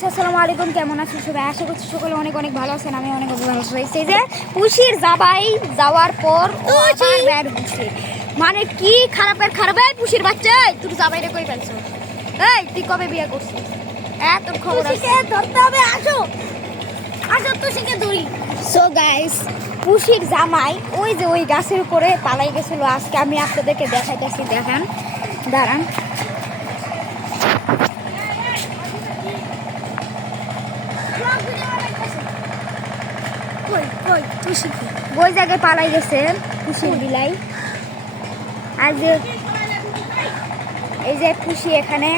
Guys আসসালামু আলাইকুম, কেমন আছেন সবাই? আশা করছি সকলে অনেক অনেক ভালো আছেন। আমি অনেক অনেক ভালো আছি। এই যে পুষির জাবাই যাওয়ার পর ও আবার বের হচ্ছে, মানে কি খারাপের খারাপ। এই পুষির বাচ্চা, তুই জাবাইরে কই পাইছো? এই তুই কবে বিয়ে করছিস? তোর খবর আছে, ধরতে হবে। আসো আসো, তুষিকে ধরি। সো গাইস, পুষির জামাই ওই যে ওই গাছের উপরে পালাই গেছিল। আজকে আমি আপনাদেরকে দেখাইতেছি, দেখেন, দাঁড়ান। ওই জায়গায় পালাই গেছে পুষির বিলাই। আর যে এই যে পুষি এখানে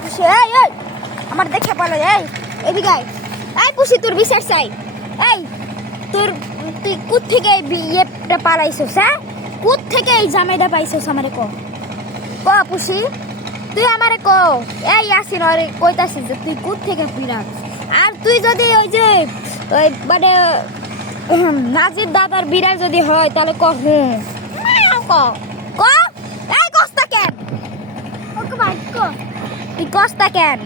পুষি, আমার দেখে পালাই। এদিকে এই পুষি, তোর বিচার চাই। এই তুই কুত থেকে ইয়েটা পালাইছিস? হ্যাঁ, কুত থেকে এই জামাইটা পাইছিস? আমারে ক পুষি, তুই আমারে ক। এই আসিন আরে কইতাছিস যে তুই কুত থেকে ফিরাস। আর তুই যদি ওই যে ওই মানে নাজির দাদার বিড়াল যদি হয় তাহলে ক ক ক। এই কস্তা কেন? ওকে ভাই ক, তুই কস্তা কেন?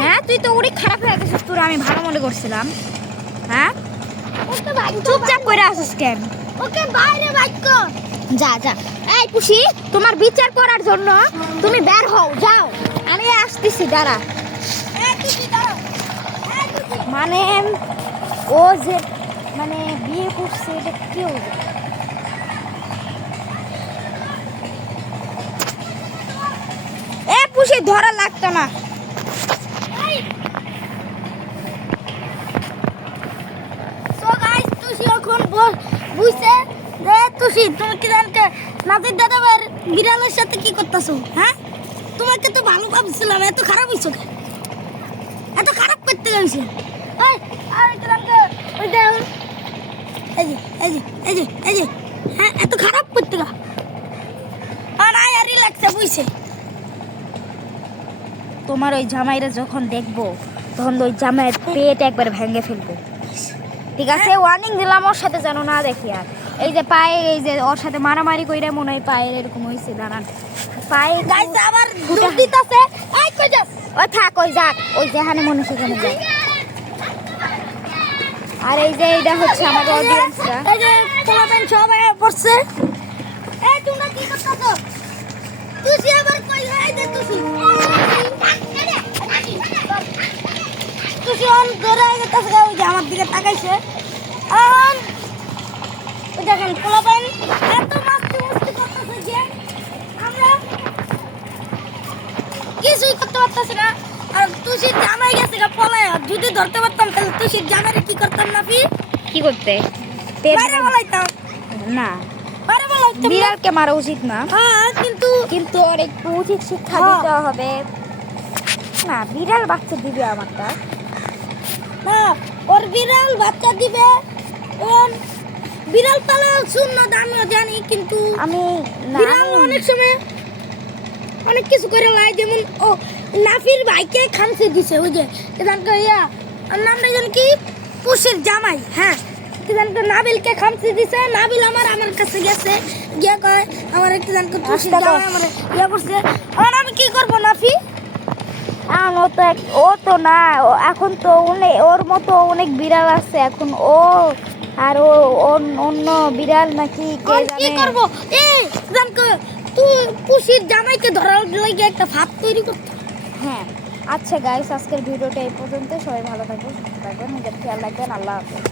হ্যাঁ, তুই তো অনেক খারাপ হয়ে গেছিস। তোর আমি ভালো মনে করছিলাম। হ্যাঁ, ওকে ভাই চুপচাপ করে আসিস কেন? ওকে বাইরে ভাই ক, যা যা। এই পুষি, তোমার বিচার করার জন্য তুমি বের হও, যাও। আমি আসতেছি, দাঁড়া। মানে ও যে মানে বিয়ে করছে, এটা কেউ পুষি ধরা লাগতো না। বুঝছে যে তুষি, তুমি কি জানতে নাজির দাদাবার বিড়ালের সাথে কি করতেছো? হ্যাঁ, তোমাকে তো ভালো ভাবছিলাম, এত খারাপ হইছো? এত খারাপ করতে গেছে? হ্যাঁ, এত খারাপ করতে গা লাগছে, বুঝছে? তোমার ওই জামাইরা যখন দেখবো তখন ওই জামাইয়ের পেট একবার ভেঙে ফেলবো, ঠিক আছে? ওয়ার্নিং দিলাম, ওর সাথে যেন না দেখি আর। এই যে পায়ে, এই যে ওর সাথে মারামারি কইরা মনে হয় পায়ের এরকম হয়েছে, দাঁড়ান। পায়ে গাইছে আবার দুধ দিতেছে। এই কই যাস? ওই থাক, ওই যাক, ওই যেখানে মনে সেখানে যাক। আর এই যে এইটা হচ্ছে আমাদের অডিয়েন্সরা, এই যে তোমাদের সবাই পড়ছে। এই তোমরা কি করতেছো? তুই আবার কই? এই যে তুই অন ধরে গেছে, ওই যে আমার দিকে তাকাইছে। দেখেন পোলাপাইন এত মাস্তি মাস্তি করতেছে যে আমরা কিছুই করতে পারতেছি না। আর তুষির জামাই গেছে গা পলায়, যদি ধরতে পারতাম তাহলে তুষির জামাইরে কি করতাম? না কি করতে? বাইরে বলাইতাম না, বাইরে বলাইতাম। বিড়ালকে মারা উচিত না। হ্যাঁ, কিন্তু ওর একটু উচিত শিক্ষা দিতে হবে না। বিড়াল বাচ্চা দিবে আমারটা না, ওর বিড়াল বাচ্চা দিবে। বিড়াল পালা সুন্নত আমিও জানি, কিন্তু আমি বিড়াল অনেক সময় অনেক কিছু করে লাই। যেমন ও নাফির ভাইকে খামছে দিছে, ওই যে এখানকার নামটা জানি কি, পুষির জামাই। হ্যাঁ, এখানকার নাবিলকে খামছে দিছে। নাবিল আমার কাছে গেছে, গিয়ে কয় আমার একটু জানকে পুষির জামাই আমার ইয়ে করছে। আর আমি কি করবো? নাফি ও তো না, এখন তো ওর মতো অনেক বিড়াল আছে এখন। ও আর ও অন্য বিড়াল নাকি কে জানে। কি করবো? তুই পুষির জামাইকে ধরার লাগি একটা ফাঁদ তৈরি করতে। হ্যাঁ, আচ্ছা গাইস, আজকের ভিডিওটা এই পর্যন্ত। সবাই ভালো থাকবেন, সুস্থ থাকবেন, নিজের খেয়াল রাখবেন। আল্লাহ হাফেজ।